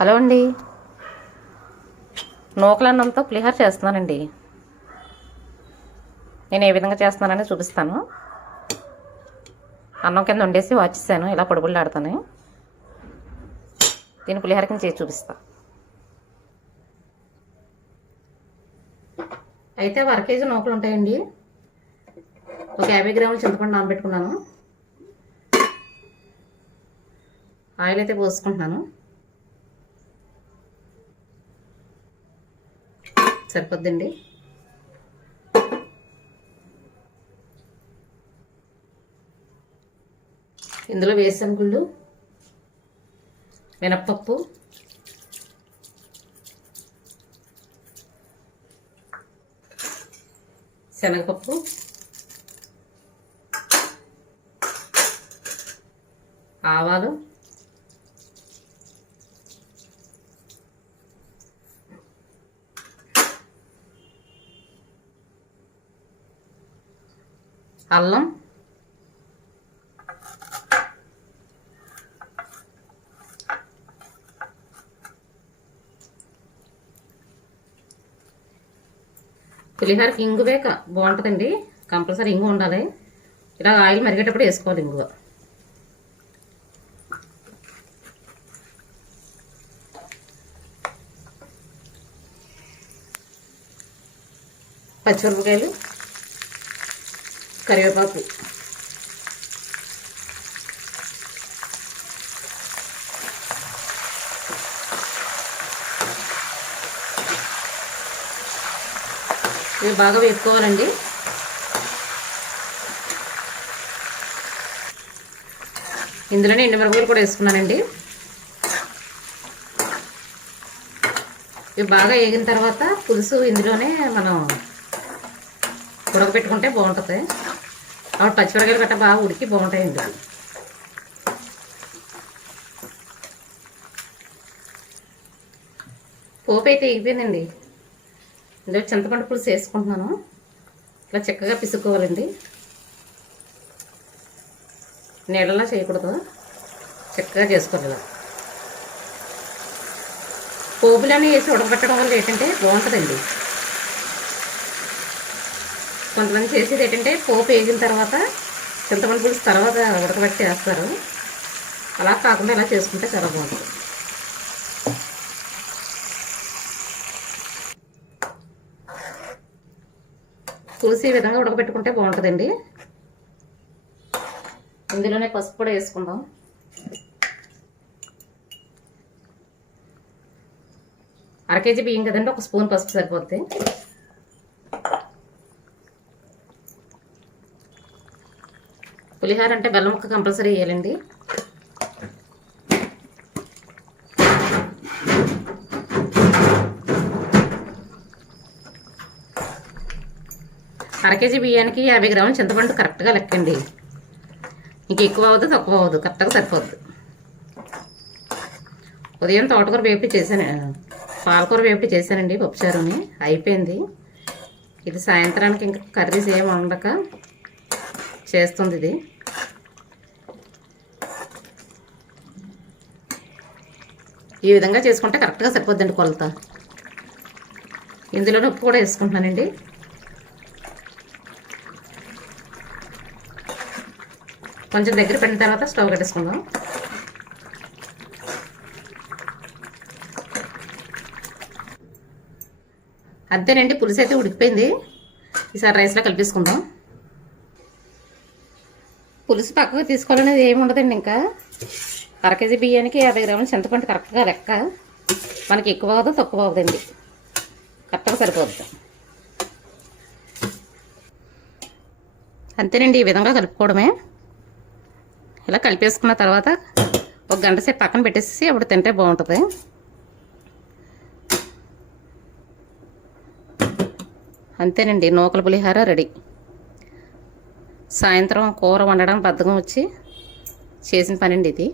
Hello అండి, నూకలన్నంతో పులిహోర చేస్తున్నానండి. నేను ఏ విధంగా చేస్తున్నానని చూపిస్తాను. అన్నం కింద వండేసి వాచేసాను, ఇలా పొడిపుల్లాడుతాను. దీని పులిహోర కింద చేసి చూపిస్తా. అయితే 1 కేజీ నూకలు ఉంటాయండి. ఒక 50 గ్రాముల చింతపండు నానబెట్టుకున్నాను. ఆయిల్ అయితే పోసుకుంటున్నాను. సరిపోద్దండి. ఇందులో వేరుశనగ గుళ్ళు, మినప్పప్పు, శనగపప్పు, ఆవాలు, అల్లం, పులిహోరకి ఇంగువే బాగుంటుందండి. కంపల్సరీ ఇంగు ఉండాలి. ఇలా ఆయిల్ మరిగేటప్పుడు వేసుకోవాలి ఇంగువ. పచ్చిమిరపకాయలు, కరివేపాకు, ఇవి బాగా వేసుకోవాలండి. ఇందులోనే ఎండుమిరపకాయలు కూడా వేసుకున్నానండి. ఇవి బాగా వేగిన తర్వాత పులుసు ఇందులోనే మనం ఉడకబెట్టుకుంటే బాగుంటుంది. అప్పుడు పచ్చిమిరపకాయలు గట్రా బాగా ఉడికి బాగుంటాయండి. పోపు అయితే ఎగిపోయిందండి. ఇందులో చింతపండు పులుసు వేసుకుంటున్నాను. ఇలా చక్కగా పిసుకోవాలండి. నీళ్ళలా చేయకూడదు, చక్కగా చేసుకోవాలి. పోపులన్నీ వేసి ఉడకబెట్టడం వల్ల ఏంటంటే బాగుంటుందండి. కొంతమంది చేసేది ఏంటంటే పోపు వేగిన తర్వాత చింతపండు పులుసు తర్వాత ఉడకబెట్టి వేస్తారు. అలా కాకుండా ఇలా చేసుకుంటే చాలా బాగుంటుంది. పులుసు ఈ విధంగా ఉడకబెట్టుకుంటే బాగుంటుందండి. ఇందులోనే పసుపు కూడా వేసుకుందాం. అర కేజీ బియ్యం కదండి, 1 స్పూన్ పసుపు సరిపోద్ది. పులిహోర అంటే బెల్లం ముక్క కంపల్సరీ వేయాలండి. అర కేజీ బియ్యానికి 50 గ్రాముల చింతపండు కరెక్ట్గా లెక్కండి. ఇంక ఎక్కువ అవ్వదు తక్కువ అవ్వదు, కరెక్ట్గా సరిపోద్ది. ఉదయం తోటకూర వేపి చేశాను, పాలకూర వేపి చేశానండి పప్పుచారుని, అయిపోయింది. ఇది సాయంత్రానికి ఇంకా కర్రీస్ ఏమి వండక చేస్తుంది. ఇది ఈ విధంగా చేసుకుంటే కరెక్ట్గా సరిపోద్దండి కొలత. ఇందులో ఉప్పు కూడా వేసుకుంటున్నానండి. కొంచెం దగ్గర పడిన తర్వాత స్టవ్ కట్టేసుకుందాం. అంతేనండి, పులుసు అయితే ఉడికిపోయింది. ఈసారి రైస్లో కలిపేసుకుందాం. పులుసు పక్కకు తీసుకోవాలనేది ఏమి ఉండదండి. ఇంకా అర కేజీ బియ్యానికి 50 గ్రాముల చింతపండు కరెక్ట్గా లెక్క. మనకి ఎక్కువ అవ్వదు తక్కువ అవ్వదండి, కరెక్ట్గా సరిపోద్ది. అంతేనండి, ఈ విధంగా కలుపుకోవడమే. ఇలా కలిపేసుకున్న తర్వాత 1 గంట సేపు పక్కన పెట్టేసి అప్పుడు తింటే బాగుంటుంది. అంతేనండి, నూకల పులిహోర రెడీ. సాయంత్రం కూర వండడం బద్ధకం వచ్చి చేసిన పనండి ఇది.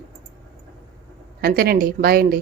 అంతేనండి, బాయ్ అండి.